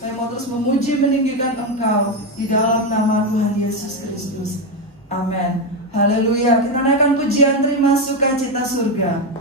Kami mau terus memuji meninggikan Engkau di dalam nama Tuhan Yesus Kristus. Amin. Haleluya. Kita naikkan pujian terima sukacita surga.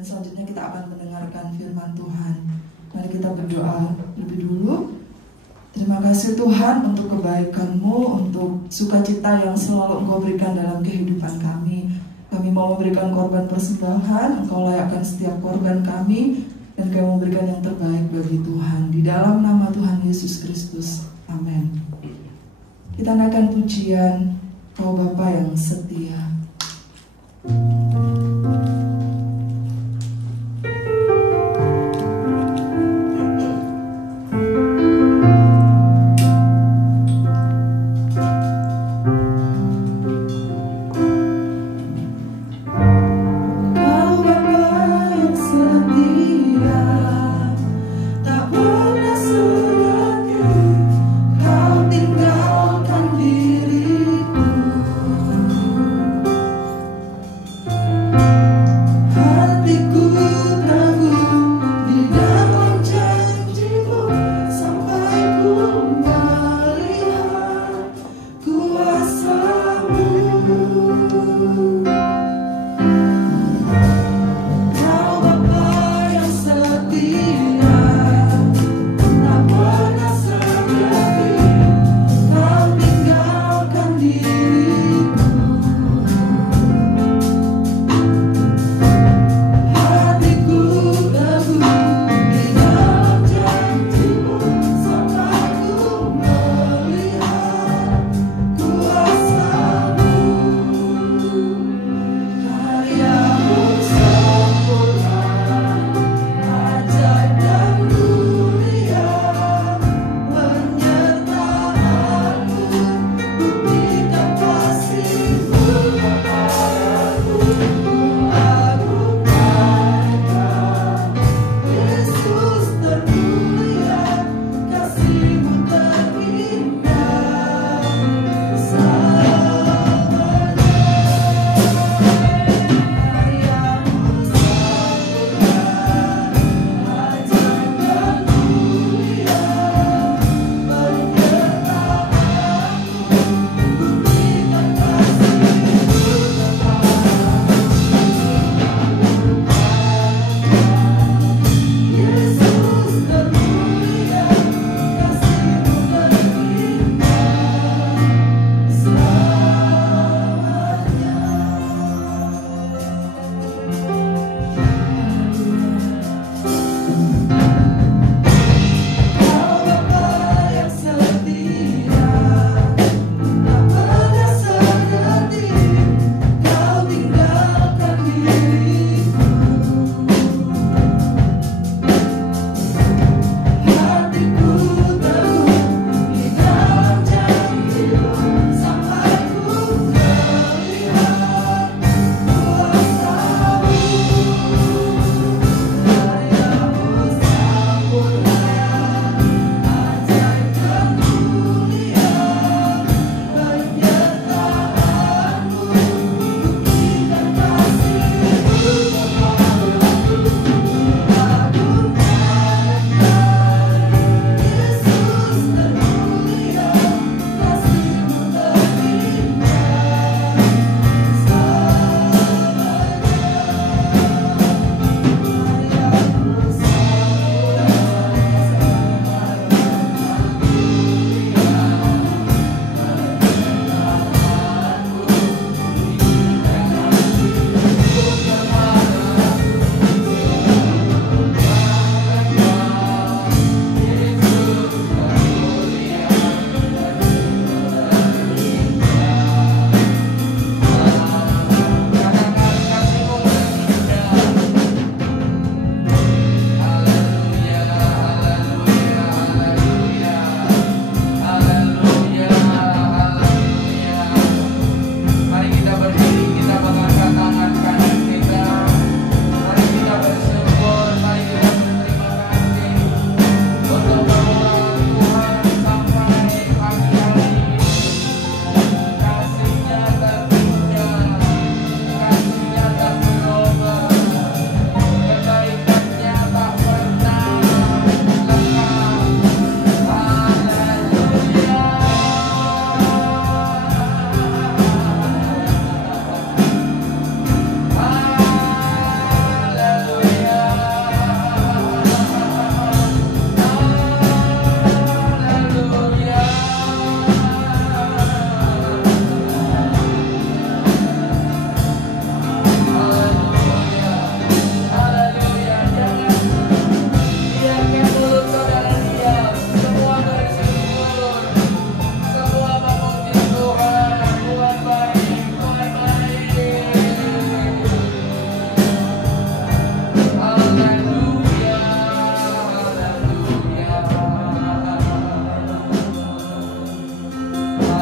Dan selanjutnya kita akan mendengarkan firman Tuhan. Mari kita berdoa lebih dulu. Terima kasih Tuhan untuk kebaikan-Mu, untuk sukacita yang selalu Engkau berikan dalam kehidupan kami. Kami mau memberikan korban persembahan, Engkau layakkan setiap korban kami, dan kami memberikan yang terbaik bagi Tuhan. Di dalam nama Tuhan Yesus Kristus. Amin. Kita naikkan pujian Kau Bapa yang setia. Kau tinggalkan diriku.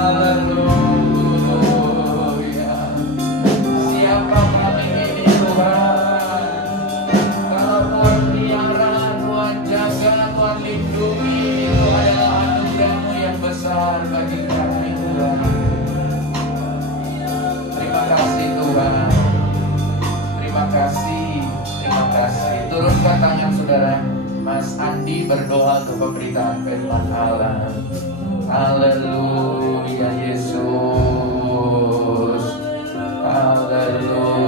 Haleluya. Siapa kami ini Tuhan? Kalau Tuhan piara, Tuhan jaga, Tuhan lindungi, itu adalah anugerah-Mu yang besar bagi kami Tuhan. Terima kasih Tuhan. Terima kasih. Terima kasih. Turunkan tangan saudara. Mas Andi berdoa untuk pemberitaan firman Allah. Haleluya Yesus. Haleluya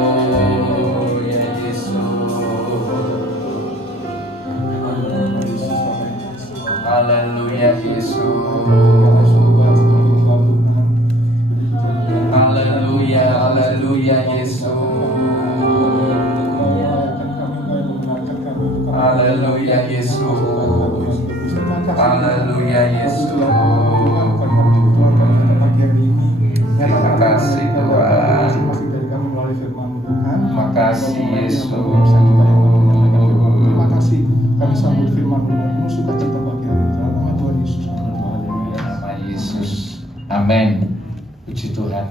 Yesus. Haleluya Yesus. Haleluya, haleluya Yesus. Haleluya Yesus. Haleluya Yesus. Terima kasih Tuhan. Terima kasih Yesus. Terima kasih kami sambut firman penuh sukacita bagi kami. Dalam nama Tuhan Yesus. Nama Yesus. Amin. Puji Tuhan.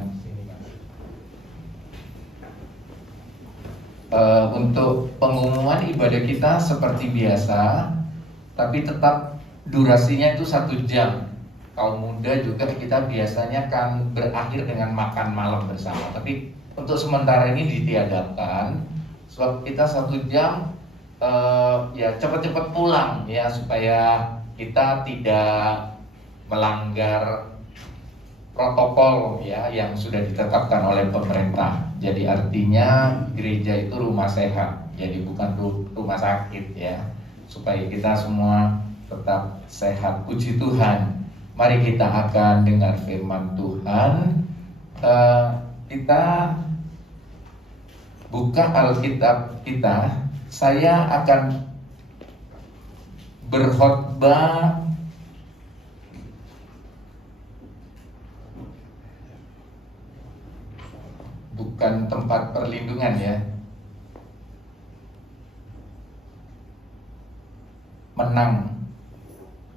Untuk pengumuman ibadah kita seperti biasa, tapi tetap durasinya itu 1 jam. Kaum muda juga kita biasanya kan berakhir dengan makan malam bersama, tapi untuk sementara ini ditiadakan. Sebab kita 1 jam ya cepat-cepat pulang ya, supaya kita tidak melanggar protokol ya yang sudah ditetapkan oleh pemerintah. Jadi artinya gereja itu rumah sehat, jadi bukan rumah sakit ya, supaya kita semua tetap sehat. Puji Tuhan. Mari kita akan dengar firman Tuhan. Kita buka Alkitab kita. Saya akan berkhotbah bukan tempat perlindungan ya. Menang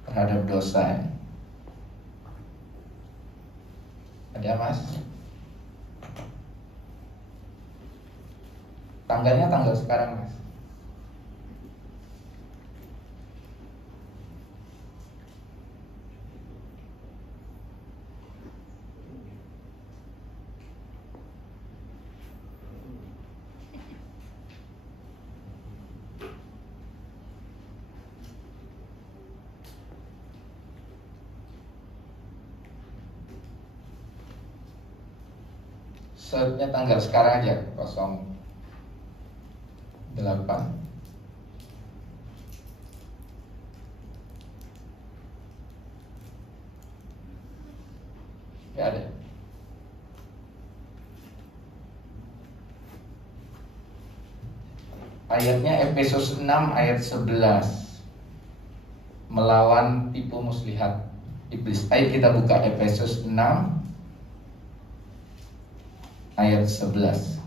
terhadap dosa. Ada Mas? Tanggalnya tanggal sekarang Mas. Setnya tanggal sekarang aja 08. Ya ada. Ayatnya Efesus 6 ayat 11. Melawan tipu muslihat iblis. Ayo kita buka Efesus 6 ayat 11.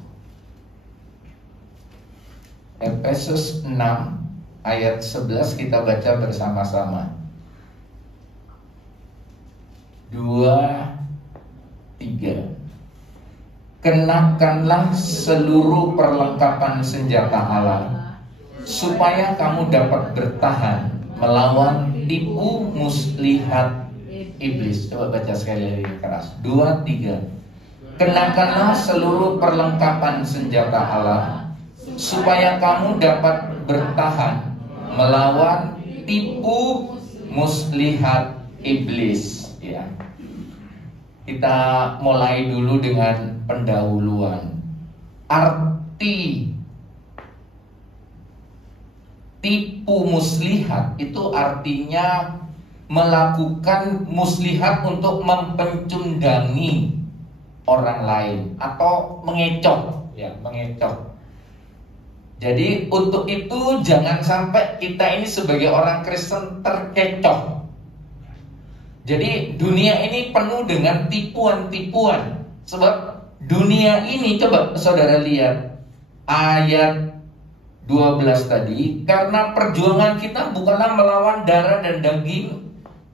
Efesus 6 ayat 11 kita baca bersama-sama. 2, 3. Kenakanlah seluruh perlengkapan senjata Allah, supaya kamu dapat bertahan melawan tipu muslihat iblis. Coba baca sekali lagi keras. 2, 3. Kenakanlah seluruh perlengkapan senjata Allah, supaya kamu dapat bertahan melawan tipu muslihat iblis ya. Kita mulai dulu dengan pendahuluan. Arti tipu muslihat itu artinya melakukan muslihat untuk mempencundangi orang lain atau mengecoh ya, mengecoh. Jadi untuk itu jangan sampai kita ini sebagai orang Kristen terkecoh. Jadi dunia ini penuh dengan tipuan-tipuan. Sebab dunia ini, coba saudara lihat ayat 12 tadi, karena perjuangan kita bukanlah melawan darah dan daging,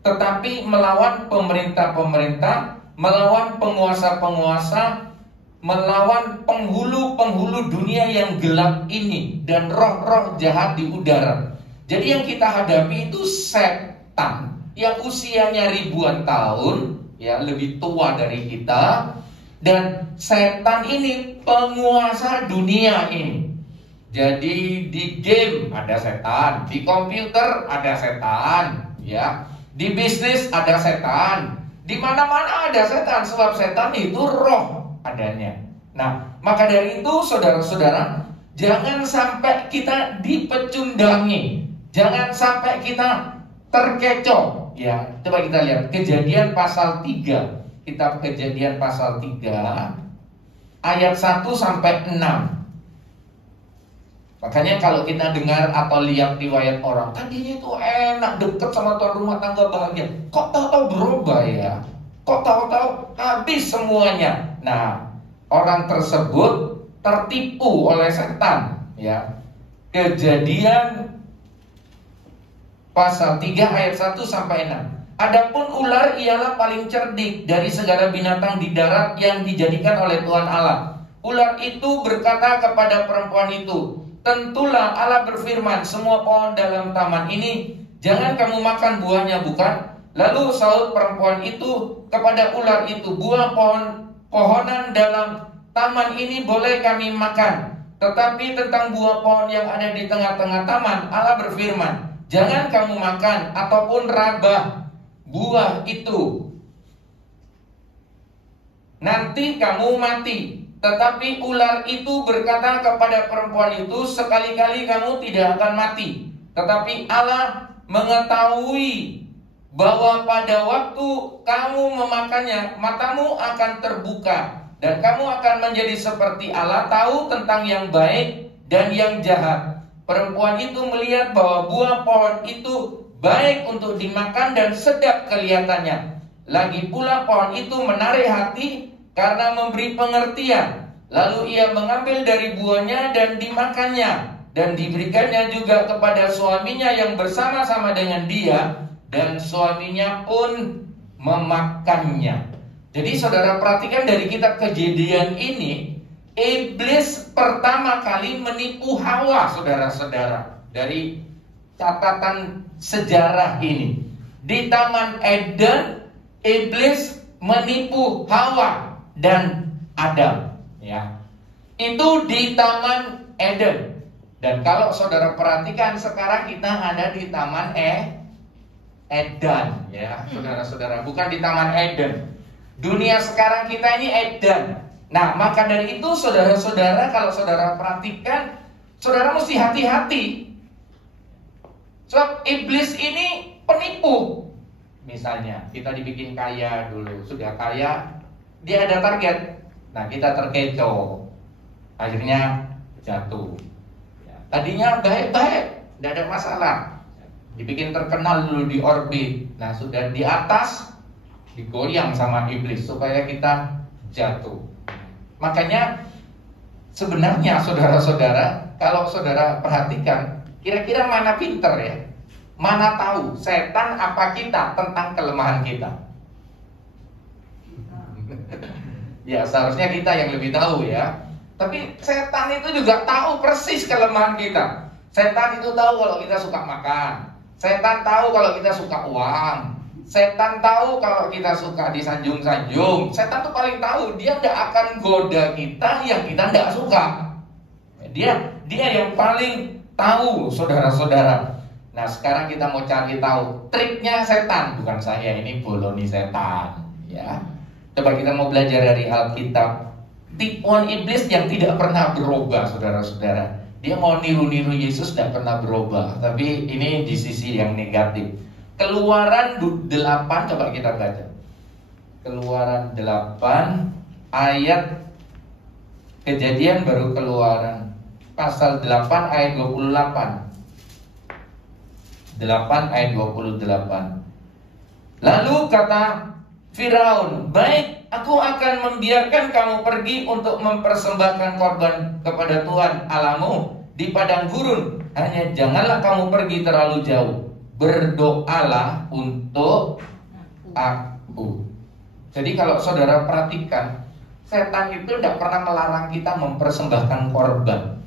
tetapi melawan pemerintah-pemerintah, melawan penguasa-penguasa, melawan penghulu-penghulu dunia yang gelap ini dan roh-roh jahat di udara. Jadi yang kita hadapi itu setan yang usianya ribuan tahun, ya, lebih tua dari kita. Dan setan ini penguasa dunia ini. Jadi di game ada setan, di komputer ada setan, ya, di bisnis ada setan, di mana-mana ada setan, sebab setan itu roh adanya. Nah, maka dari itu saudara-saudara, jangan sampai kita dipecundangi, jangan sampai kita terkecoh, ya. Coba kita lihat Kejadian pasal 3. Kitab Kejadian pasal 3 ayat 1 sampai 6. Makanya kalau kita dengar atau lihat riwayat orang, tadinya itu enak, deket sama tuan rumah tangga, bahagia, kok tahu-tahu berubah ya, kok tahu-tahu habis semuanya. Nah, orang tersebut tertipu oleh setan, ya. Kejadian pasal 3 ayat 1 sampai 6. Adapun ular ialah paling cerdik dari segala binatang di darat yang dijadikan oleh Tuhan Allah. Ular itu berkata kepada perempuan itu, tentulah Allah berfirman, semua pohon dalam taman ini jangan kamu makan buahnya, bukan? Lalu sahut perempuan itu kepada ular itu, buah pohonan dalam taman ini boleh kami makan, tetapi tentang buah pohon yang ada di tengah-tengah taman, Allah berfirman, jangan kamu makan ataupun rabah buah itu, nanti kamu mati. Tetapi ular itu berkata kepada perempuan itu, sekali-kali kamu tidak akan mati. Tetapi Allah mengetahui bahwa pada waktu kamu memakannya, matamu akan terbuka, dan kamu akan menjadi seperti Allah, tahu tentang yang baik dan yang jahat. Perempuan itu melihat bahwa buah pohon itu baik untuk dimakan dan sedap kelihatannya. Lagi pula pohon itu menarik hati karena memberi pengertian. Lalu ia mengambil dari buahnya dan dimakannya, dan diberikannya juga kepada suaminya yang bersama-sama dengan dia, dan suaminya pun memakannya. Jadi saudara perhatikan dari kitab Kejadian ini, iblis pertama kali menipu Hawa, saudara-saudara. Dari catatan sejarah ini, di Taman Eden, iblis menipu Hawa dan Adam, ya. Itu di Taman Eden. Dan kalau saudara perhatikan, sekarang kita ada di Taman Eden, ya, saudara-saudara, bukan di Taman Eden. Dunia sekarang kita ini Eden. Nah, maka dari itu saudara-saudara, kalau saudara perhatikan, saudara mesti hati-hati. Sebab iblis ini penipu. Misalnya kita dibikin kaya dulu, sudah kaya, dia ada target. Nah, kita terkecoh, akhirnya jatuh. Tadinya baik-baik, tidak ada masalah, dibikin terkenal dulu di orbit. Nah, sudah di atas, digoyang sama iblis supaya kita jatuh. Makanya sebenarnya saudara-saudara, kalau saudara perhatikan, kira-kira mana pinter ya? Mana tahu setan apa kita tentang kelemahan kita? Ya, seharusnya kita yang lebih tahu ya. Tapi setan itu juga tahu persis kelemahan kita. Setan itu tahu kalau kita suka makan. Setan tahu kalau kita suka uang. Setan tahu kalau kita suka disanjung-sanjung. Setan tuh paling tahu. Dia tidak akan goda kita yang kita tidak suka. Dia yang paling tahu, saudara-saudara. Nah, sekarang kita mau cari tahu triknya setan, bukan saya, ini boloni setan, ya. Coba kita mau belajar dari Alkitab. Tipuan iblis yang tidak pernah berubah, saudara-saudara. Dia mau niru-niru Yesus, tidak pernah berubah. Tapi ini di sisi yang negatif. Keluaran 8, coba kita baca. Keluaran 8 ayat, Kejadian baru Keluaran pasal 8 ayat 28. 8 ayat 28. Lalu kata Firaun, baik, aku akan membiarkan kamu pergi untuk mempersembahkan korban kepada Tuhan Allahmu di padang gurun. Hanya janganlah kamu pergi terlalu jauh. berdoalah untuk aku. Jadi kalau saudara perhatikan, setan itu tidak pernah melarang kita mempersembahkan korban.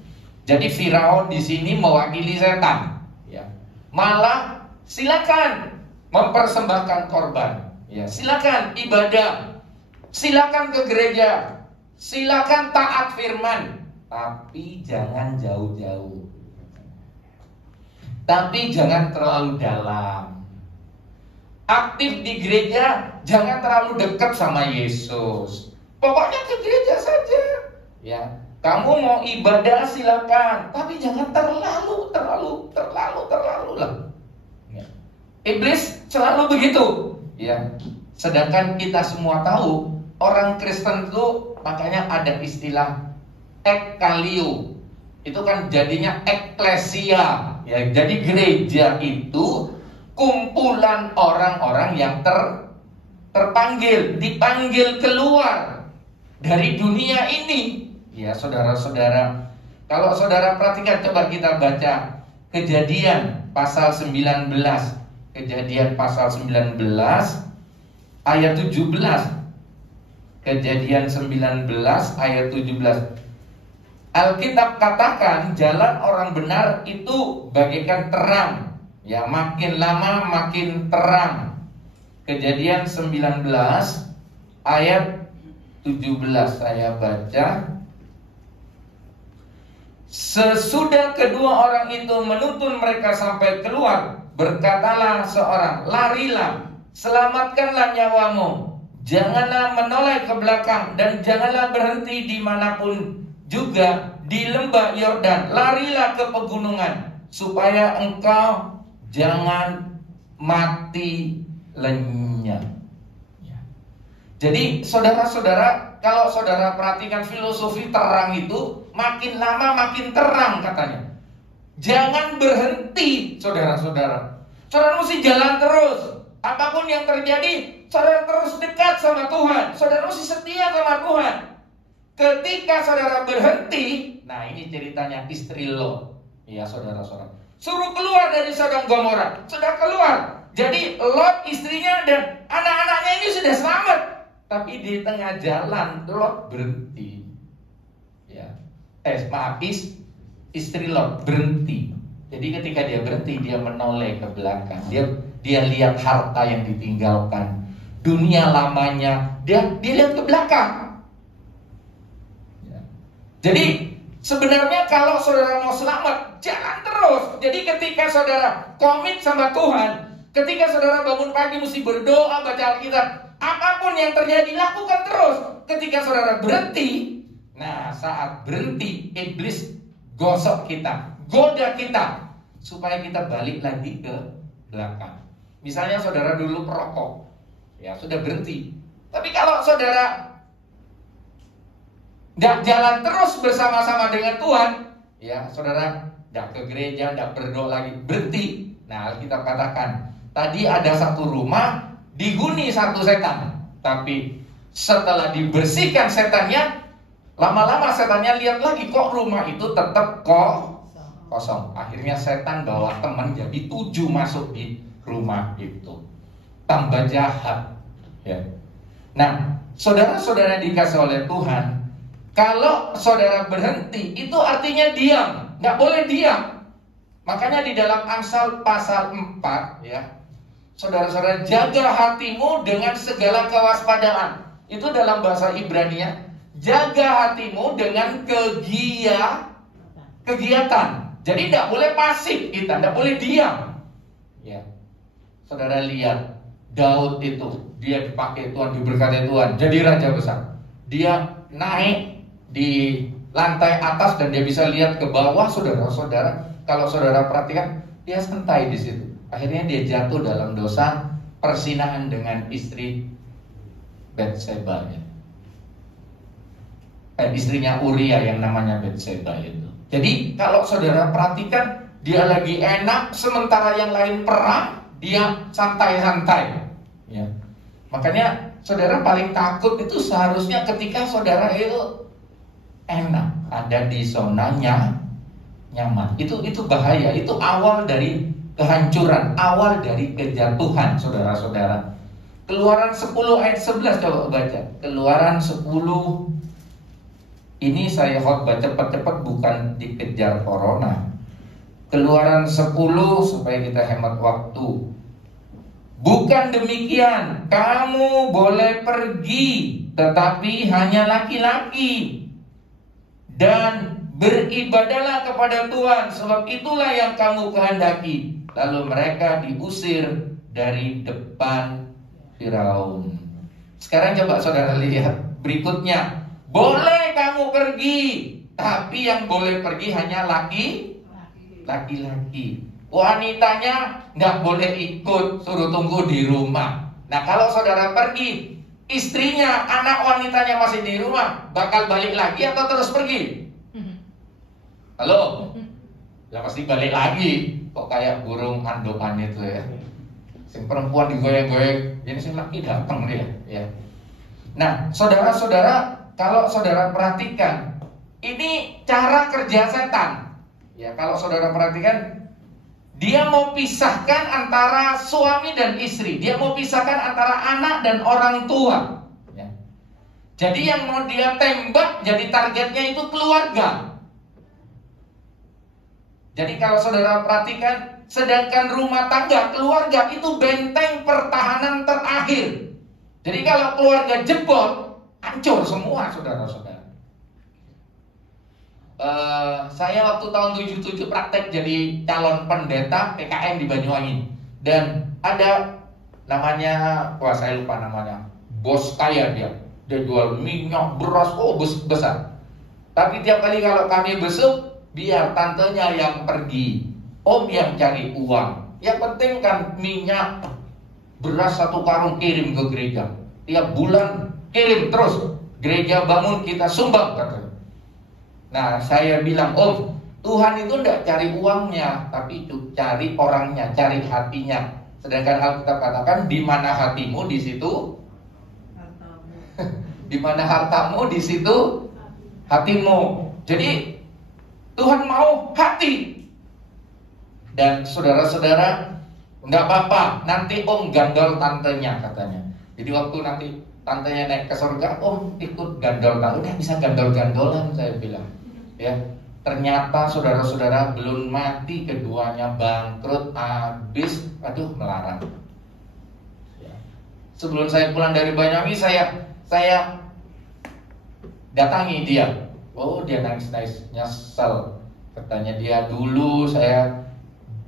Jadi Firaun di sini mewakili setan, ya. Malah silakan mempersembahkan korban, ya. Silakan ibadah, silakan ke gereja, silakan taat firman, tapi jangan jauh-jauh. Tapi jangan terlalu dalam. Aktif di gereja, jangan terlalu dekat sama Yesus. Pokoknya ke gereja saja, ya. Kamu mau ibadah silakan, tapi jangan terlalu lah. Ya. Iblis selalu begitu, ya. Sedangkan kita semua tahu orang Kristen itu, makanya ada istilah ekkalio. Itu kan jadinya eklesia, ya. Jadi gereja itu kumpulan orang-orang yang terpanggil, dipanggil keluar dari dunia ini. Ya, saudara-saudara, kalau saudara perhatikan, coba kita baca Kejadian pasal 19. Kejadian pasal 19 ayat 17. Kejadian 19 ayat 17. Alkitab katakan jalan orang benar itu bagaikan terang, ya, makin lama makin terang. Kejadian 19 ayat 17 saya baca. Sesudah kedua orang itu menuntun mereka sampai keluar, berkatalah seorang, larilah, selamatkanlah nyawamu, janganlah menoleh ke belakang, dan janganlah berhenti dimanapun juga di lembah Yordan. Larilah ke pegunungan, supaya engkau jangan mati lenyap. Jadi saudara-saudara, kalau saudara perhatikan filosofi terang itu, makin lama makin terang katanya. Jangan berhenti, saudara-saudara. Saudara mesti jalan terus. Apapun yang terjadi, saudara terus dekat sama Tuhan. Saudara mesti setia sama Tuhan. Ketika saudara berhenti, nah ini ceritanya istri Lot, ya saudara-saudara. Suruh keluar dari Sodom Gomora, sudah keluar. Jadi Lot, istrinya dan anak-anaknya ini sudah selamat. Tapi di tengah jalan Lot berhenti. Ya. Istri Lot berhenti. Jadi ketika dia berhenti, dia menoleh ke belakang. Dia lihat harta yang ditinggalkan, dunia lamanya. Dia lihat ke belakang. Ya. Jadi sebenarnya kalau saudara mau selamat, jalan terus. Jadi ketika saudara komit sama Tuhan, ketika saudara bangun pagi mesti berdoa, baca Alkitab. Apapun yang terjadi, lakukan terus. Ketika saudara berhenti, nah saat berhenti, iblis gosok kita, goda kita, supaya kita balik lagi ke belakang. Misalnya saudara dulu perokok, ya sudah berhenti. Tapi kalau saudara nggak jalan terus bersama-sama dengan Tuhan, ya saudara nggak ke gereja, nggak berdoa lagi, berhenti. Nah kita katakan, tadi ada satu rumah dihuni satu setan, tapi setelah dibersihkan setannya, lama-lama setannya lihat lagi, kok rumah itu tetap kosong. Akhirnya setan bawa teman, jadi 7 masuk di rumah itu. Tambah jahat, ya. Nah, saudara-saudara dikasih oleh Tuhan, kalau saudara berhenti, itu artinya diam, nggak boleh diam. Makanya di dalam Amsal pasal 4, ya, saudara-saudara, jaga hatimu dengan segala kewaspadaan. Itu dalam bahasa Ibrani-nya, jaga hatimu dengan kegiatan. Jadi tidak boleh pasif kita, tidak boleh diam. Ya, saudara lihat Daud itu, dia dipakai Tuhan, diberkati Tuhan, jadi raja besar. Dia naik di lantai atas dan dia bisa lihat ke bawah, saudara-saudara. Kalau saudara perhatikan, dia santai di situ. Akhirnya dia jatuh dalam dosa persinahan dengan istri Batseba, ya. Istrinya Uria yang namanya Batseba itu. Jadi kalau saudara perhatikan, dia lagi enak, sementara yang lain perang, dia santai-santai, ya. Makanya saudara paling takut itu seharusnya ketika saudara itu enak, ada di zonanya nyaman. Itu bahaya. Itu awal dari kehancuran, awal dari kejatuhan, saudara-saudara. Keluaran 10 ayat 11 coba baca. Keluaran 10. Ini saya khotbah cepat-cepat bukan dikejar corona. Keluaran 10 supaya kita hemat waktu. Bukan demikian, kamu boleh pergi, tetapi hanya laki-laki, dan beribadahlah kepada Tuhan, sebab itulah yang kamu kehendaki. Lalu mereka diusir dari depan Firaun. Sekarang coba saudara lihat berikutnya. Boleh kamu pergi, tapi yang boleh pergi hanya laki-laki. Wanitanya nggak boleh ikut, suruh tunggu di rumah. Nah kalau saudara pergi, istrinya, anak wanitanya masih di rumah, bakal balik lagi atau terus pergi? Halo? Ya pasti balik lagi. Kok kayak burung andokan itu ya. Sing perempuan digoyang-goyang, jadi sing laki datang dia ya. Nah saudara-saudara, kalau saudara perhatikan, ini cara kerja setan. Ya, kalau saudara perhatikan, dia mau pisahkan antara suami dan istri. Dia mau pisahkan antara anak dan orang tua ya. Jadi yang mau dia tembak, jadi targetnya itu keluarga. Jadi kalau saudara perhatikan, sedangkan rumah tangga, keluarga itu benteng pertahanan terakhir. Jadi kalau keluarga jebol, hancur semua saudara-saudara. Saya waktu tahun 77 praktek jadi calon pendeta PKM di Banyuwangi. Dan ada namanya, wah saya lupa namanya, bos kaya dia jual minyak, beras, besar. Tapi tiap kali kalau kami besuk, biar tantenya yang pergi, om yang cari uang. Yang penting kan minyak, beras 1 karung kirim ke gereja. Tiap bulan kirim terus, gereja bangun kita sumbang katanya. Nah saya bilang, om, Tuhan itu tidak cari uangnya, tapi itu cari orangnya, cari hatinya. Sedangkan Alkitab katakan, di mana hatimu di situ hartamu. Di mana hartamu di situ hatimu. Jadi Tuhan mau hati. Dan saudara-saudara, nggak apa-apa, nanti om gandol tantenya katanya. Jadi waktu nanti tantenya naik ke surga, om ikut gandol tante. Udah bisa gandol-gandolan saya bilang. Ya, ternyata saudara-saudara belum mati keduanya, bangkrut habis, aduh melarang. Ya. Sebelum saya pulang dari Banyuwangi, saya datangi dia. Oh dia nangis-nangis, nyesel. Katanya dia, dulu saya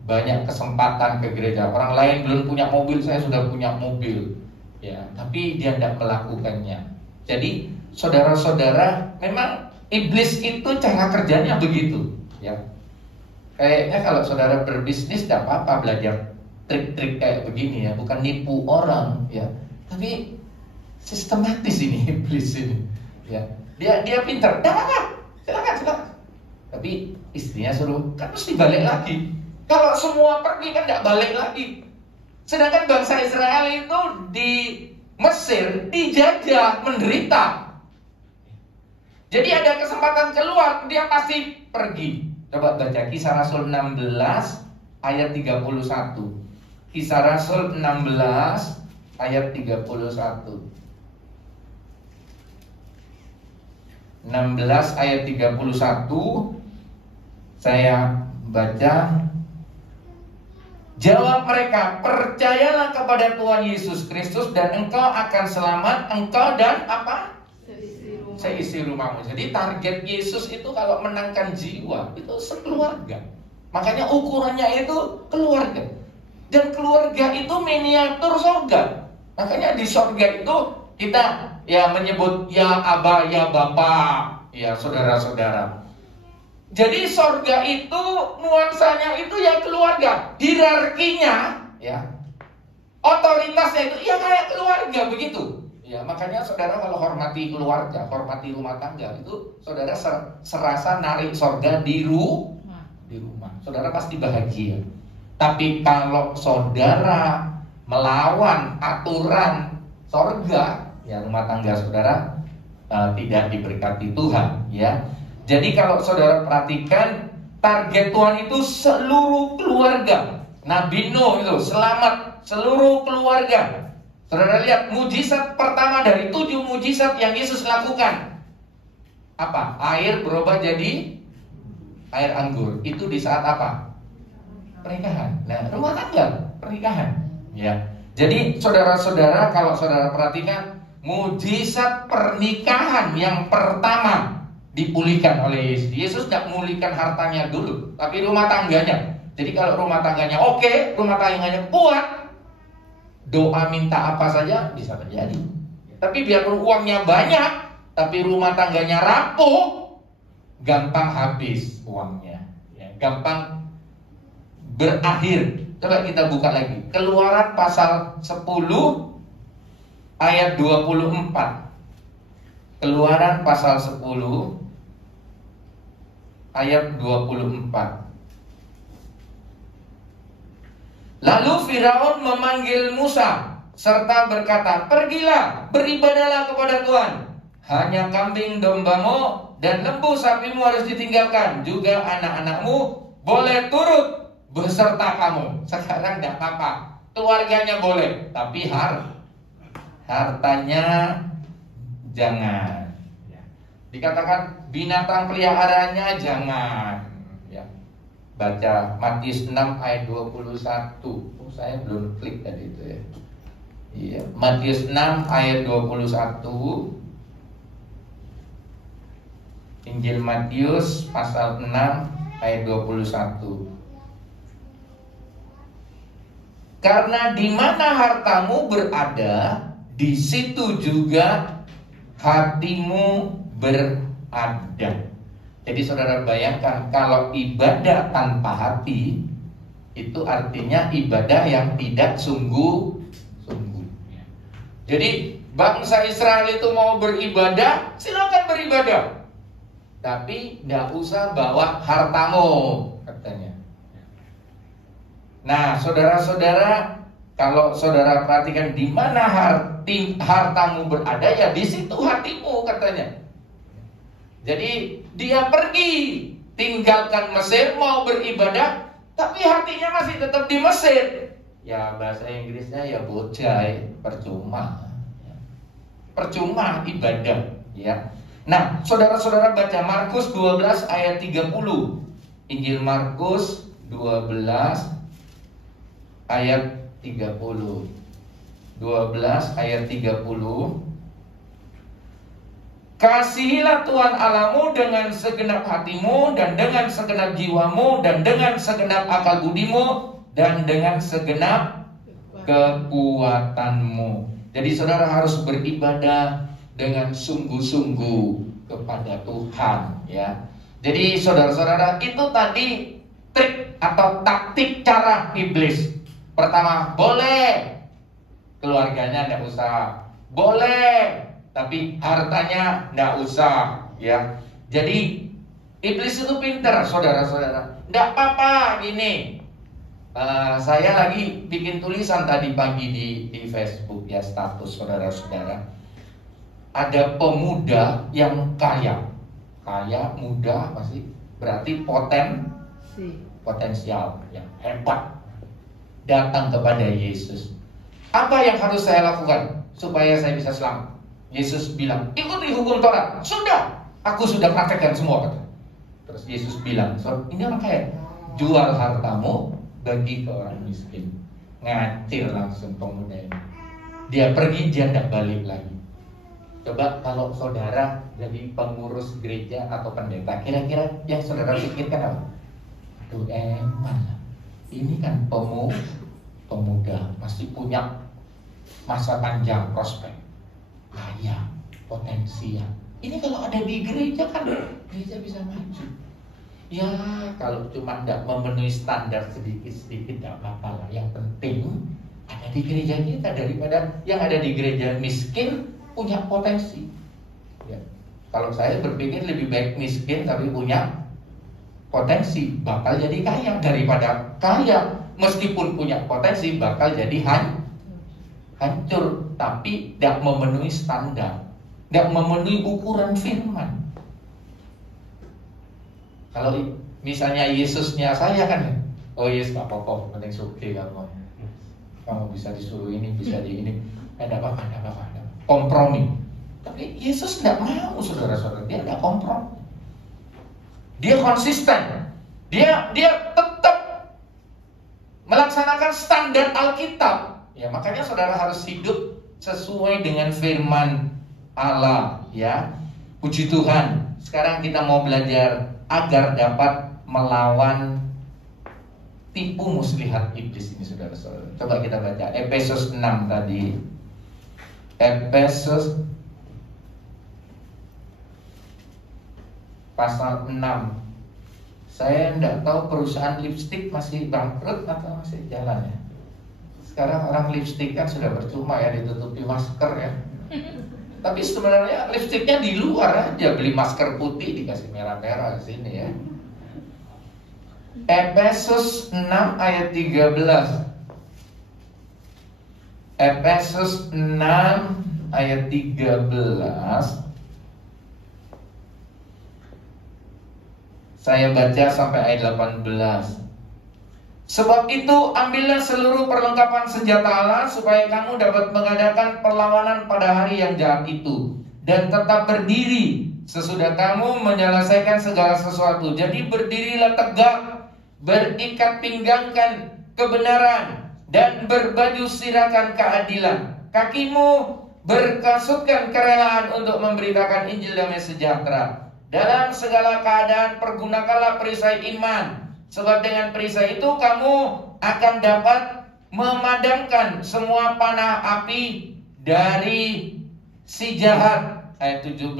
banyak kesempatan ke gereja, orang lain belum punya mobil, saya sudah punya mobil. Ya, tapi dia tidak melakukannya. Jadi saudara-saudara, memang iblis itu cara kerjanya begitu ya. Kayaknya kalau saudara berbisnis tidak apa-apa belajar trik-trik kayak begini ya, bukan nipu orang ya. Tapi sistematis ini iblis ini ya. Dia pintar, silakan. Tapi istrinya suruh, kan mesti balik lagi. Kalau semua pergi kan tidak balik lagi. Sedangkan bangsa Israel itu di Mesir dijajah, menderita. Jadi ada kesempatan keluar, dia pasti pergi. Coba baca Kisah Rasul 16 ayat 31. Kisah Rasul 16 ayat 31. 16 ayat 31. Saya baca. Jawab mereka, percayalah kepada Tuhan Yesus Kristus dan engkau akan selamat, engkau dan apa? Seisi rumahmu. Jadi target Yesus itu kalau menangkan jiwa itu sekeluarga. Makanya ukurannya itu keluarga. Dan keluarga itu miniatur surga. Makanya di surga itu kita ya menyebut ya Aba, ya Bapa, ya saudara-saudara. Jadi surga itu nuansanya itu ya keluarga, hierarkinya ya, otoritasnya itu ya kayak keluarga begitu. Ya, makanya saudara kalau hormati keluarga, hormati rumah tangga, itu saudara serasa narik surga di rumah. Saudara pasti bahagia. Tapi kalau saudara melawan aturan surga, ya rumah tangga saudara tidak diberkati Tuhan, ya. Jadi kalau saudara perhatikan, target Tuhan itu seluruh keluarga. Nabi Nuh itu selamat seluruh keluarga. Saudara lihat mujizat pertama dari 7 mujizat yang Yesus lakukan. Apa? Air berubah jadi air anggur. Itu di saat apa? Pernikahan. Nah, rumah tangga, pernikahan. Ya. Jadi saudara-saudara, kalau saudara perhatikan, mujizat pernikahan yang pertama dipulihkan oleh Yesus. Yesus tidak memulihkan hartanya dulu, tapi rumah tangganya. Jadi kalau rumah tangganya oke, rumah tangganya kuat, doa minta apa saja bisa terjadi. Tapi biarpun uangnya banyak, tapi rumah tangganya rapuh, gampang habis uangnya, ya, gampang berakhir. Coba kita buka lagi Keluaran pasal 10 ayat 24. Keluaran pasal 10 ayat 24. Lalu Firaun memanggil Musa serta berkata, "Pergilah, beribadahlah kepada Tuhan. Hanya kambing dombamu dan lembu sapimu harus ditinggalkan. Juga anak-anakmu boleh turut beserta kamu." Sekarang tidak apa-apa, keluarganya boleh, tapi hartanya jangan. Dikatakan binatang peliharaannya jangan. Baca Matius 6 ayat 21. Saya belum klik tadi itu ya. Iya, Matius 6 ayat 21. Injil Matius pasal 6 ayat 21. Karena di mana hartamu berada, di situ juga hatimu berada. Jadi saudara bayangkan, kalau ibadah tanpa hati, itu artinya ibadah yang tidak sungguh-sungguh. Jadi bangsa Israel itu mau beribadah, silakan beribadah, tapi tidak usah bawa hartamu, katanya. Nah, saudara-saudara, kalau saudara perhatikan di mana hartamu berada, ya di situ hatimu, katanya. Jadi dia pergi, tinggalkan Mesir, mau beribadah, tapi hatinya masih tetap di Mesir. Ya bahasa Inggrisnya ya bocai, percuma. Percuma ibadah, ya. Nah, saudara-saudara baca Markus 12 ayat 30. Injil Markus 12 ayat 30. 12 ayat 30. Kasihilah Tuhan Allahmu dengan segenap hatimu, dan dengan segenap jiwamu, dan dengan segenap akal budimu, dan dengan segenap kekuatanmu. Jadi saudara harus beribadah dengan sungguh-sungguh kepada Tuhan, ya. Jadi saudara-saudara, itu tadi trik atau taktik cara iblis. Pertama, boleh keluarganya tidak usah, boleh tapi hartanya tidak usah, ya. Jadi iblis itu pintar, saudara-saudara. Tidak apa-apa gini. Saya lagi bikin tulisan tadi pagi di Facebook, ya, status saudara-saudara. Ada pemuda yang kaya, muda pasti berarti potensial, yang hebat, datang kepada Yesus. Apa yang harus saya lakukan supaya saya bisa selamat? Yesus bilang, ikuti hukum Taurat. Sudah, aku sudah praktekkan semua, kata. Terus Yesus bilang, so, ini orang kaya, jual hartamu, bagi ke orang miskin. Ngacir langsung pemuda ini. Dia pergi, dia tidak balik lagi. Coba kalau saudara jadi pengurus gereja atau pendeta, kira-kira yang saudara pikirkan apa? Aduh, emang ini kan pemuda pasti punya masa panjang, prospek, kaya, potensial. Ini kalau ada di gereja kan gereja bisa maju. Ya kalau cuma tidak memenuhi standar sedikit-sedikit tidak apa-apa lah. Yang penting ada di gereja kita daripada yang ada di gereja miskin punya potensi. Ya. Kalau saya berpikir lebih baik miskin tapi punya potensi, bakal jadi kaya, daripada kaya meskipun punya potensi bakal jadi hancur tapi tidak memenuhi standar, tidak memenuhi ukuran firman. Kalau misalnya Yesusnya saya kan Oh yes, nggak apa-apa, penting suki kamu bisa disuruh ini, bisa di ini, ada apa-apa, kompromi. Tapi Yesus nggak mau, saudara-saudara, dia nggak kompromi, dia konsisten, dia tetap melaksanakan standar Alkitab. Ya makanya saudara harus hidup sesuai dengan firman Allah, ya. Puji Tuhan. Sekarang kita mau belajar agar dapat melawan tipu muslihat iblis ini, saudara-saudara. Coba kita baca Efesus 6 tadi. Efesus pasal 6. Saya enggak tahu perusahaan lipstik masih bangkrut atau masih jalan ya. Sekarang orang lipstik kan sudah percuma ya, ditutupi masker ya. Tapi sebenarnya lipstiknya di luar aja, beli masker putih dikasih merah-merah di sini ya. Efesus 6 ayat 13. Efesus 6 ayat 13. Saya baca sampai ayat 18. Sebab itu ambillah seluruh perlengkapan senjata Allah supaya kamu dapat mengadakan perlawanan pada hari yang jahat itu, dan tetap berdiri sesudah kamu menyelesaikan segala sesuatu. Jadi berdirilah tegak, berikat pinggangkan kebenaran, dan berbaju sirakan keadilan. Kakimu berkasutkan kerelaan untuk memberitakan Injil damai sejahtera. Dalam segala keadaan pergunakanlah perisai iman, sebab dengan perisai itu kamu akan dapat memadamkan semua panah api dari si jahat. Ayat 17.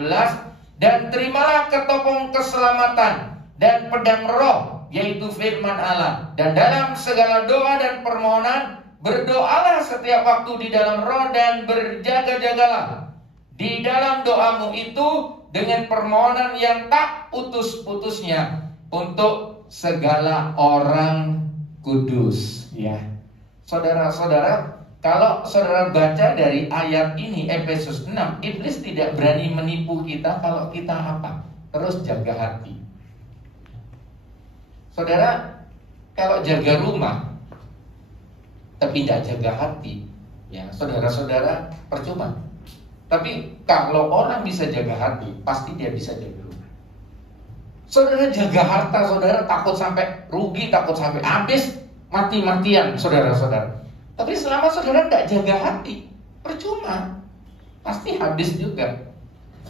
Dan terimalah ketopong keselamatan dan pedang roh, yaitu firman Allah. Dan dalam segala doa dan permohonan berdoalah setiap waktu di dalam roh, dan berjaga-jagalah di dalam doamu itu dengan permohonan yang tak putus-putusnya untuk segala orang kudus. Ya, saudara-saudara, kalau saudara baca dari ayat ini Efesus 6, iblis tidak berani menipu kita kalau kita apa? Terus jaga hati. Saudara, kalau jaga rumah tapi tidak jaga hati, ya saudara-saudara percuma. Tapi kalau orang bisa jaga hati, pasti dia bisa jaga rumah. Saudara jaga harta, saudara takut sampai rugi, takut sampai habis, mati-matian, saudara-saudara. Tapi selama saudara tidak jaga hati, percuma, pasti habis juga.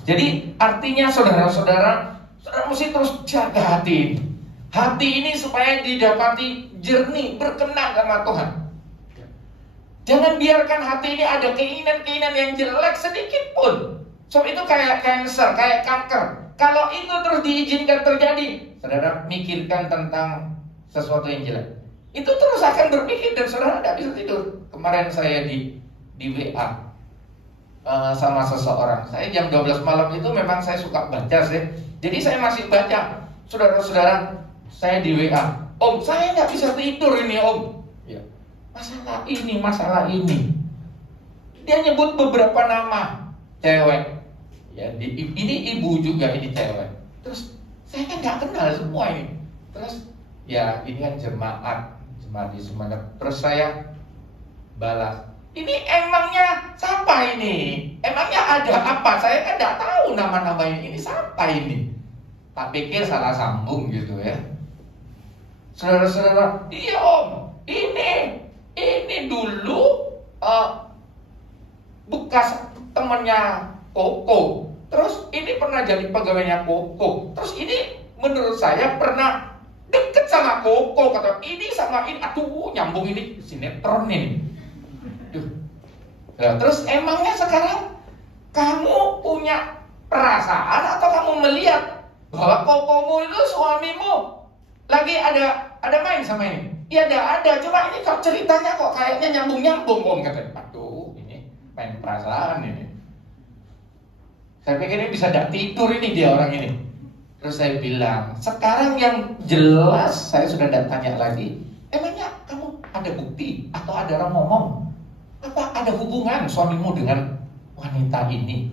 Jadi artinya saudara-saudara, saudara mesti terus jaga hati. Hati ini supaya didapati jernih, berkenan sama Tuhan. Jangan biarkan hati ini ada keinginan-keinginan yang jelek sedikit pun. Sebab itu kayak kanker, kayak kanker. Kalau itu terus diizinkan terjadi, saudara mikirkan tentang sesuatu yang jelek, itu terus akan berpikir dan saudara tidak bisa tidur. Kemarin saya di WA sama seseorang. Saya jam 12 malam itu memang saya suka baca sih. Jadi saya masih baca. Saudara-saudara, saya di WA, Om, saya nggak bisa tidur ini Om. Ya. Masalah ini. Dia nyebut beberapa nama cewek. Ya, ini ibu juga, ini cewek. Terus saya kan nggak kenal semua ini. Terus ya ini kan jemaat di Sumeneb. Terus saya balas, ini emangnya siapa ini? Emangnya ada apa? Saya kan nggak tahu nama-namanya. Ini siapa ini? Tak pikir salah sambung gitu ya. Saudara-saudara, iya Om, ini dulu bekas temannya Koko. Terus ini pernah jadi pegawainya Koko. Terus ini menurut saya pernah deket sama Koko. Kata ini sama ini, aduh nyambung ini sinetron ini. Nah, terus emangnya sekarang kamu punya perasaan atau kamu melihat bahwa Kokomu itu suamimu lagi ada main sama ini? Iya ada. Cuma ini kok ceritanya kok kayaknya nyambung Om, katanya. Aduh, ini main perasaan ini. Saya pikir ini bisa tidak tidur ini dia orang ini. Terus saya bilang, sekarang yang jelas saya sudah tidak tanya lagi. Emangnya kamu ada bukti atau ada orang ngomong? Apa ada hubungan suamimu dengan wanita ini?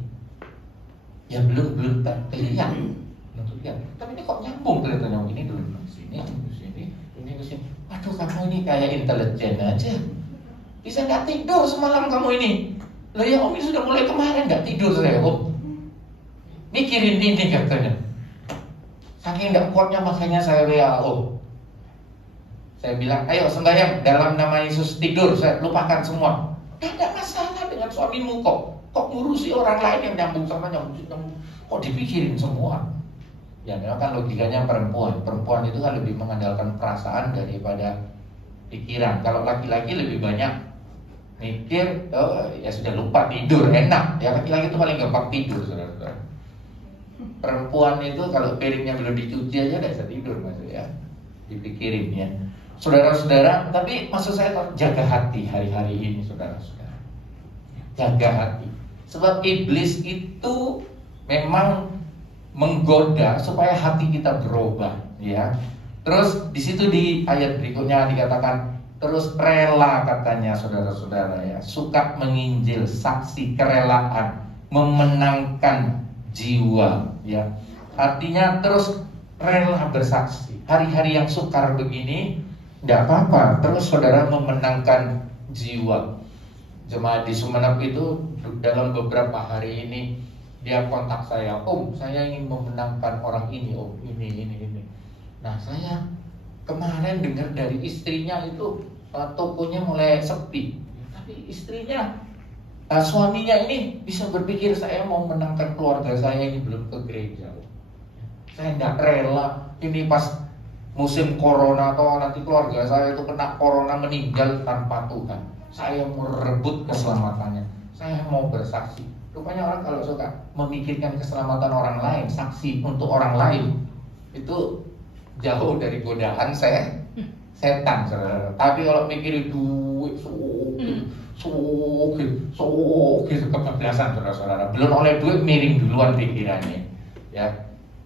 Ya belum terlihat. Tapi ini kok nyambung kelihatannya ini dulu sini, ini ke sini. aduh kamu ini kayak intelijen aja, bisa nggak tidur semalam kamu ini. Loh ya Om, ini sudah mulai kemarin nggak tidur saya Om, mikirin ini katanya. Saking nggak kuatnya makanya saya WHO. Saya bilang, ayo sembahyang dalam nama Yesus, tidur, saya lupakan semua. Gak ada masalah dengan suamimu kok ngurusi orang lain yang nyambung sama nyambung, kok dipikirin semua. Ya memang kan logikanya perempuan itu kan lebih mengandalkan perasaan daripada pikiran. Kalau laki-laki lebih banyak mikir, oh, ya sudah lupa tidur, enak. Ya laki-laki itu paling gampang tidur, saudara-saudara. Perempuan itu kalau piringnya belum dicuci aja udah bisa tidur maksudnya, dipikirin ya. Saudara-saudara, tapi maksud saya jaga hati hari-hari ini, saudara-saudara. Jaga hati. Sebab iblis itu memang menggoda supaya hati kita berubah, ya. Terus di situ di ayat berikutnya dikatakan terus rela katanya saudara-saudara ya, suka menginjil, saksi kerelaan, memenangkan jiwa, ya. Artinya terus rela bersaksi. Hari-hari yang sukar begini tidak apa-apa, terus saudara memenangkan jiwa. Jemaat di Sumenep itu dalam beberapa hari ini dia kontak saya, Om, saya ingin memenangkan orang ini, Om, ini. Nah, saya kemarin dengar dari istrinya itu tokonya mulai sepi, tapi istrinya, suaminya ini bisa berpikir saya mau menangkan keluarga saya ini belum ke gereja. Saya tidak rela ini pas musim corona atau nanti keluarga saya itu kena corona meninggal tanpa Tuhan. Saya mau rebut keselamatannya. Saya mau bersaksi. Rupanya orang kalau suka memikirkan keselamatan orang lain, saksi untuk orang lain, itu jauh dari godaan setan, saudara. Tapi kalau mikirin duit, kebablasan, saudara-saudara. Belum oleh duit miring duluan pikirannya, ya,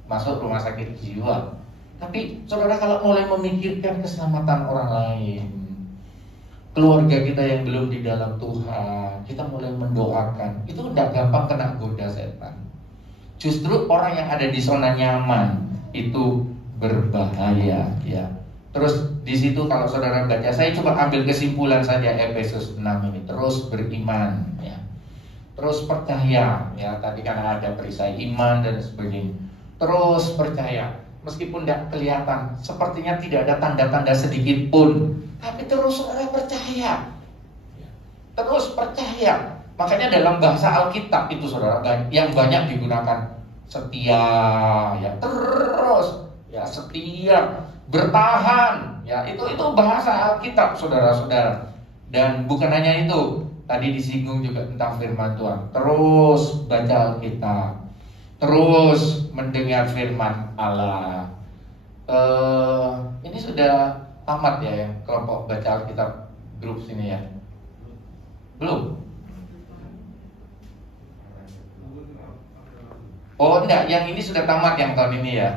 masuk rumah sakit jiwa. Tapi saudara kalau mulai memikirkan keselamatan orang lain, keluarga kita yang belum di dalam Tuhan, kita mulai mendoakan, itu tidak gampang kena goda setan. Justru orang yang ada di zona nyaman itu berbahaya, ya. Terus di situ kalau saudara baca, saya coba ambil kesimpulan saja Efesus 6 ini, terus beriman, ya. Terus percaya, ya, tadi kan ada perisai iman dan sebagainya. Terus percaya. Meskipun tidak kelihatan, sepertinya tidak ada tanda-tanda sedikit pun, tapi terus saudara percaya. Terus percaya. Makanya dalam bahasa Alkitab itu saudara yang banyak digunakan setia, ya, terus, ya, setia, bertahan, ya, itu bahasa Alkitab saudara-saudara. Dan bukan hanya itu, tadi disinggung juga tentang firman Tuhan. Terus baca Alkitab, terus mendengar firman Allah. Ini sudah tamat ya yang kelompok baca Alkitab grup sini ya? Belum? Oh enggak, yang ini sudah tamat yang tahun ini ya.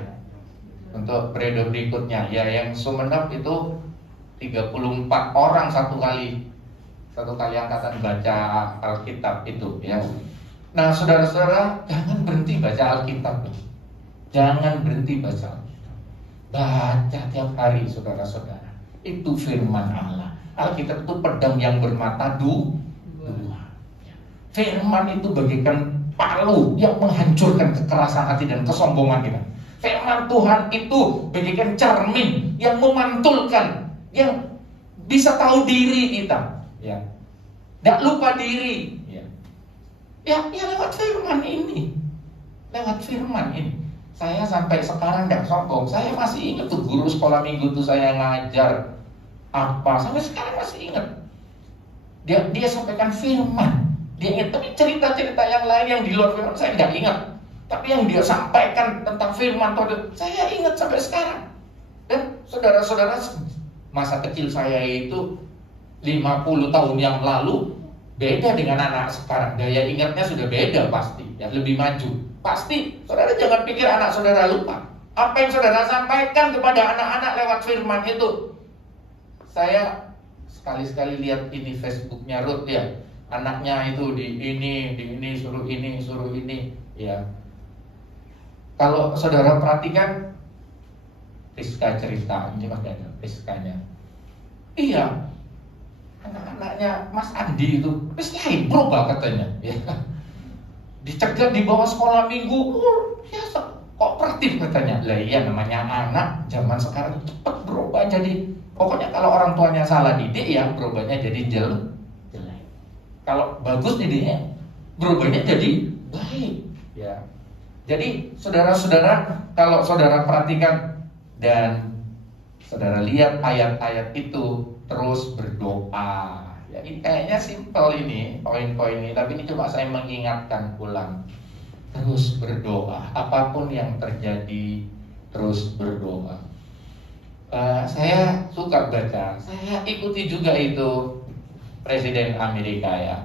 Untuk periode berikutnya ya, yang Sumenep itu 34 orang satu kali angkatan baca Alkitab itu ya. Nah, saudara-saudara, jangan berhenti baca Alkitab. Jangan berhenti baca Alkitab. Baca tiap hari, saudara-saudara. Itu firman Allah. Alkitab itu pedang yang bermata dua. Firman itu bagaikan palu yang menghancurkan kekerasan hati dan kesombongan kita. Firman Tuhan itu bagaikan cermin yang memantulkan, yang bisa tahu diri kita. Ya, tidak lupa diri. Ya lewat firman ini. Saya sampai sekarang tidak sombong. Saya masih ingat tuh guru sekolah minggu tuh saya ngajar apa. Sampai sekarang masih ingat. Dia sampaikan firman. Dia ingat, tapi cerita-cerita yang lain yang di luar firman saya tidak ingat. Tapi yang dia sampaikan tentang firman Tuhan, saya ingat sampai sekarang. Dan saudara-saudara, masa kecil saya itu 50 tahun yang lalu beda dengan anak sekarang. Daya ingatnya sudah beda pasti, ya, lebih maju. Pasti, saudara jangan pikir anak saudara lupa. Apa yang saudara sampaikan kepada anak-anak lewat firman itu. Saya sekali-sekali lihat ini Facebooknya Ruth ya. Anaknya itu di ini, suruh ini, ya. Kalau saudara perhatikan Rizka cerita, ini makanya Rizkanya. Iya, anak-anaknya Mas Andi itu wis lain berubah katanya, ya. Dicegat di bawah sekolah minggu, biasa kooperatif katanya. Lah iya, namanya anak zaman sekarang cepat berubah jadi, pokoknya kalau orang tuanya salah didik ya berubahnya jadi jelek. Kalau bagus didiknya berubahnya jadi baik, ya. Jadi saudara-saudara, kalau saudara perhatikan dan saudara lihat ayat-ayat itu, terus berdoa. Ya, ini kayaknya simpel ini poin-poin ini, tapi ini cuma saya mengingatkan ulang. Terus berdoa, apapun yang terjadi, terus berdoa. Saya suka baca, saya ikuti juga itu Presiden Amerika ya.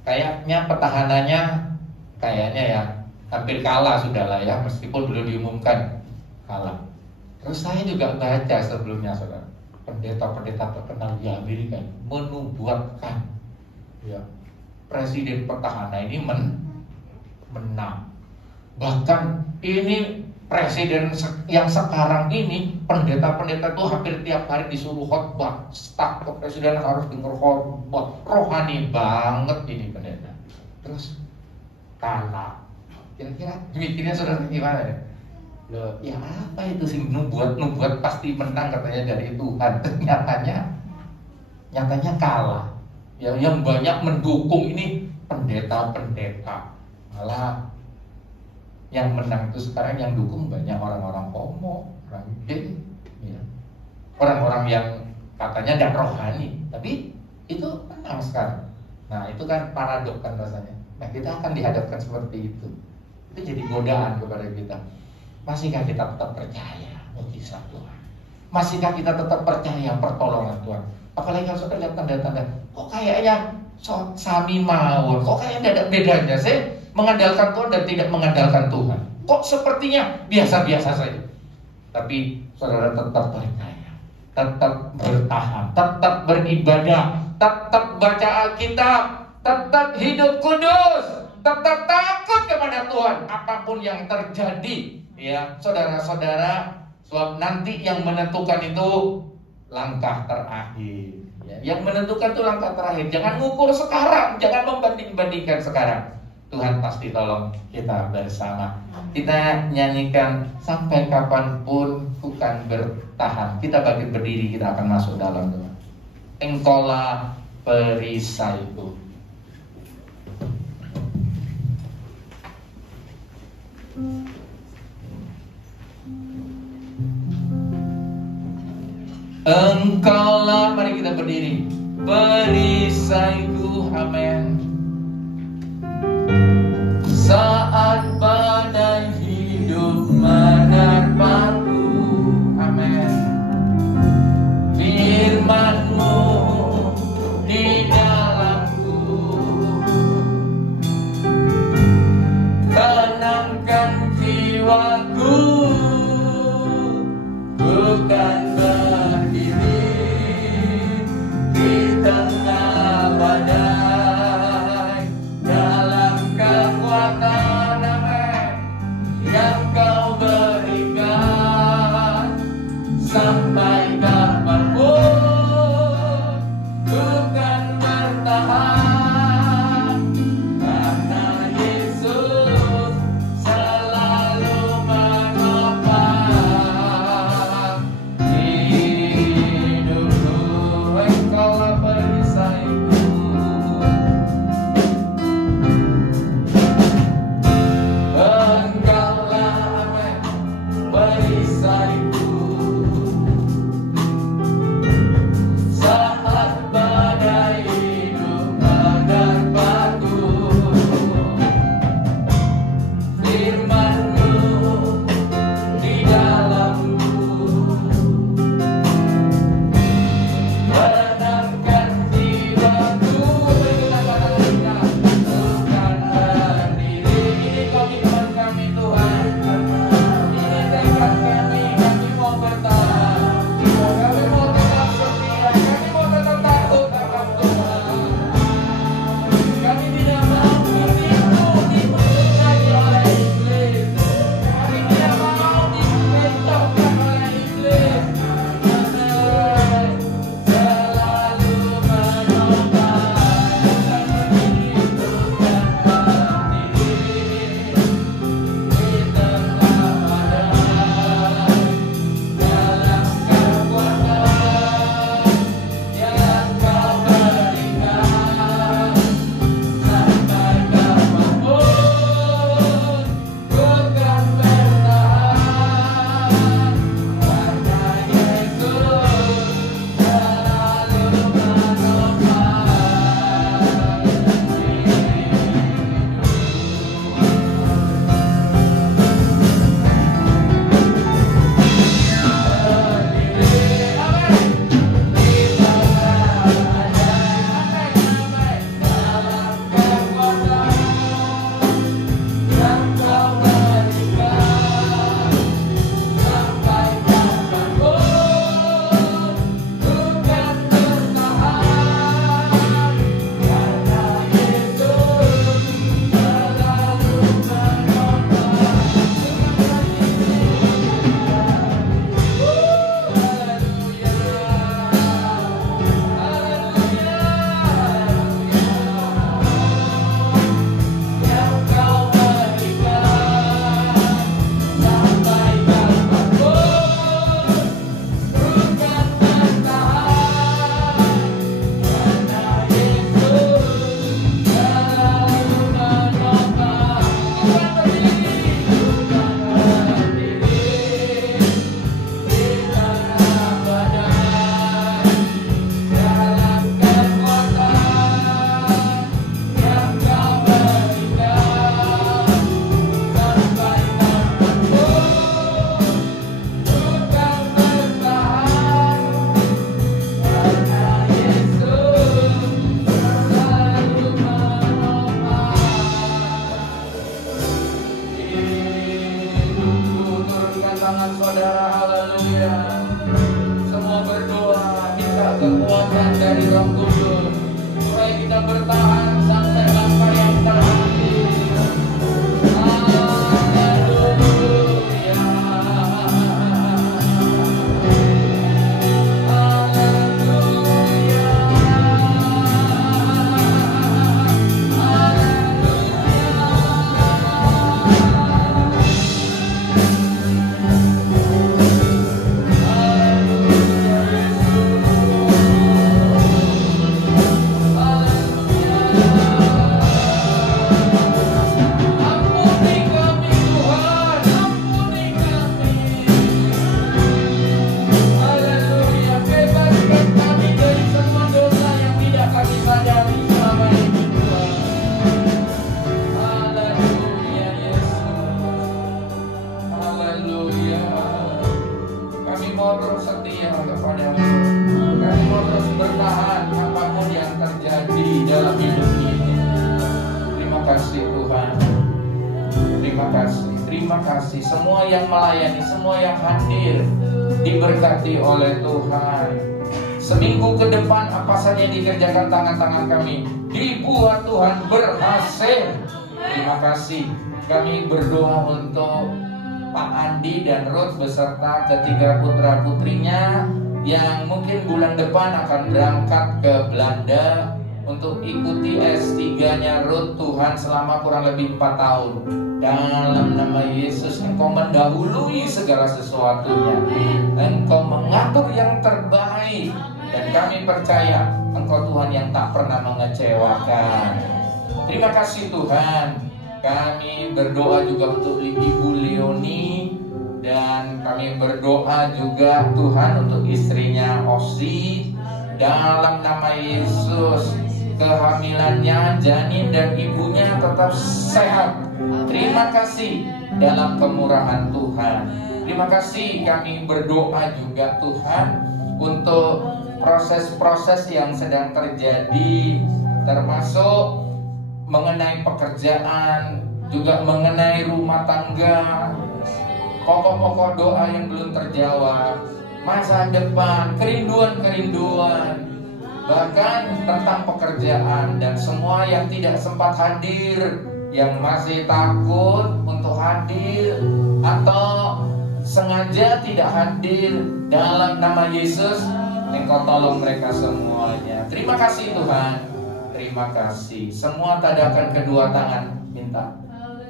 Kayaknya petahananya kayaknya ya hampir kalah sudah lah ya, meskipun belum diumumkan kalah. Terus saya juga baca sebelumnya, saudara, pendeta-pendeta terkenal di Amerika menubuatkan ya, presiden petahana ini menang. Bahkan ini presiden yang sekarang ini, pendeta-pendeta itu hampir tiap hari disuruh khotbah. Staf kepresidenan harus dengar khotbah. Rohani banget ini pendeta. Terus kalah. Kira-kira mikirnya saudara gimana ya? Loh, ya apa itu sih, nubuat pasti menang katanya dari Tuhan. Nyatanya kalah. Yang banyak mendukung ini pendeta-pendeta. Malah yang menang itu sekarang yang dukung banyak orang-orang homo, orang gay, ya. Orang-orang yang katanya tidak rohani, tapi itu menang sekarang. Nah itu kan paradok kan rasanya. Nah kita akan dihadapkan seperti itu. Itu jadi godaan kepada kita. Masihkah kita tetap percaya mujizat Tuhan? Masihkah kita tetap percaya pertolongan Tuhan? Apalagi kalau sudah lihat tanda-tanda, kok kayaknya sami mawon, kok kayaknya tidak ada bedanya sih mengandalkan Tuhan dan tidak mengandalkan Tuhan. Kok sepertinya biasa-biasa saja. Tapi saudara tetap percaya, tetap bertahan, tetap beribadah, tetap baca Alkitab, tetap hidup kudus, tetap takut kepada Tuhan apapun yang terjadi, ya saudara-saudara. Sebab nanti yang menentukan itu langkah terakhir, ya. Yang menentukan itu langkah terakhir. Jangan ngukur sekarang, jangan membanding-bandingkan sekarang. Tuhan pasti tolong kita bersama. Kita nyanyikan sampai kapanpun bukan bertahan. Kita bangkit berdiri, kita akan masuk dalam doa. Engkaulah perisaiku. Engkaulah, mari kita berdiri, perisaiku, amin. Saat badai hidup menerpaku, amin. Firman-Mu di dalamku, tenangkan jiwaku, bukan berdiri di tengah badai. semangat saudara, haleluya. Semua berdoa, minta kekuatan dari Roh Kudus supaya kita bertahan sampai langkah yang terakhir. Terima kasih semua yang melayani, semua yang hadir diberkati oleh Tuhan. Seminggu ke depan apa saja yang dikerjakan tangan-tangan kami dibuat Tuhan berhasil. Terima kasih. Kami berdoa untuk Pak Andi dan Ruth beserta ketiga putra putrinya yang mungkin bulan depan akan berangkat ke Belanda untuk ikuti S3-nya Ruth. Tuhan selama kurang lebih 4 tahun. Dalam nama Yesus, Engkau mendahului segala sesuatunya. Engkau mengatur yang terbaik. Dan kami percaya Engkau Tuhan yang tak pernah mengecewakan. Terima kasih Tuhan. Kami berdoa juga untuk Ibu Leoni. Dan kami berdoa juga Tuhan untuk istrinya Osi. Dalam nama Yesus, kehamilannya janin dan ibunya tetap sehat. Terima kasih dalam kemurahan Tuhan. Terima kasih kami berdoa juga Tuhan untuk proses-proses yang sedang terjadi, termasuk mengenai pekerjaan, juga mengenai rumah tangga, pokok-pokok doa yang belum terjawab, masa depan, kerinduan-kerinduan, bahkan tentang pekerjaan dan semua yang tidak sempat hadir, yang masih takut untuk hadir atau sengaja tidak hadir, dalam nama Yesus Engkau tolong mereka semuanya. Terima kasih Tuhan. Terima kasih. Semua tadakan kedua tangan, minta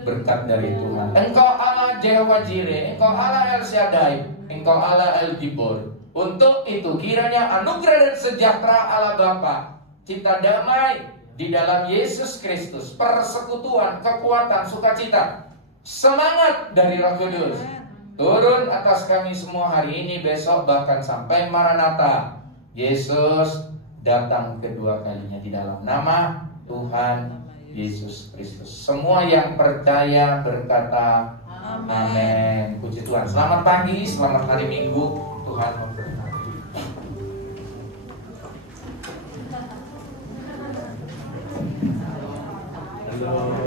berkat dari Tuhan. Engkau Allah Jehovah Jireh, Engkau Allah El Shaddai, Engkau Allah El Gibor. Untuk itu kiranya anugerah dan sejahtera Allah Bapa, cipta damai di dalam Yesus Kristus, persekutuan, kekuatan, sukacita, semangat dari Roh Kudus turun atas kami semua hari ini, besok, bahkan sampai Maranatha. Yesus datang kedua kalinya di dalam nama Tuhan Yesus Kristus. Semua yang percaya berkata amin. Puji Tuhan. Selamat pagi, selamat hari Minggu. Tuhan memberkati. Halo.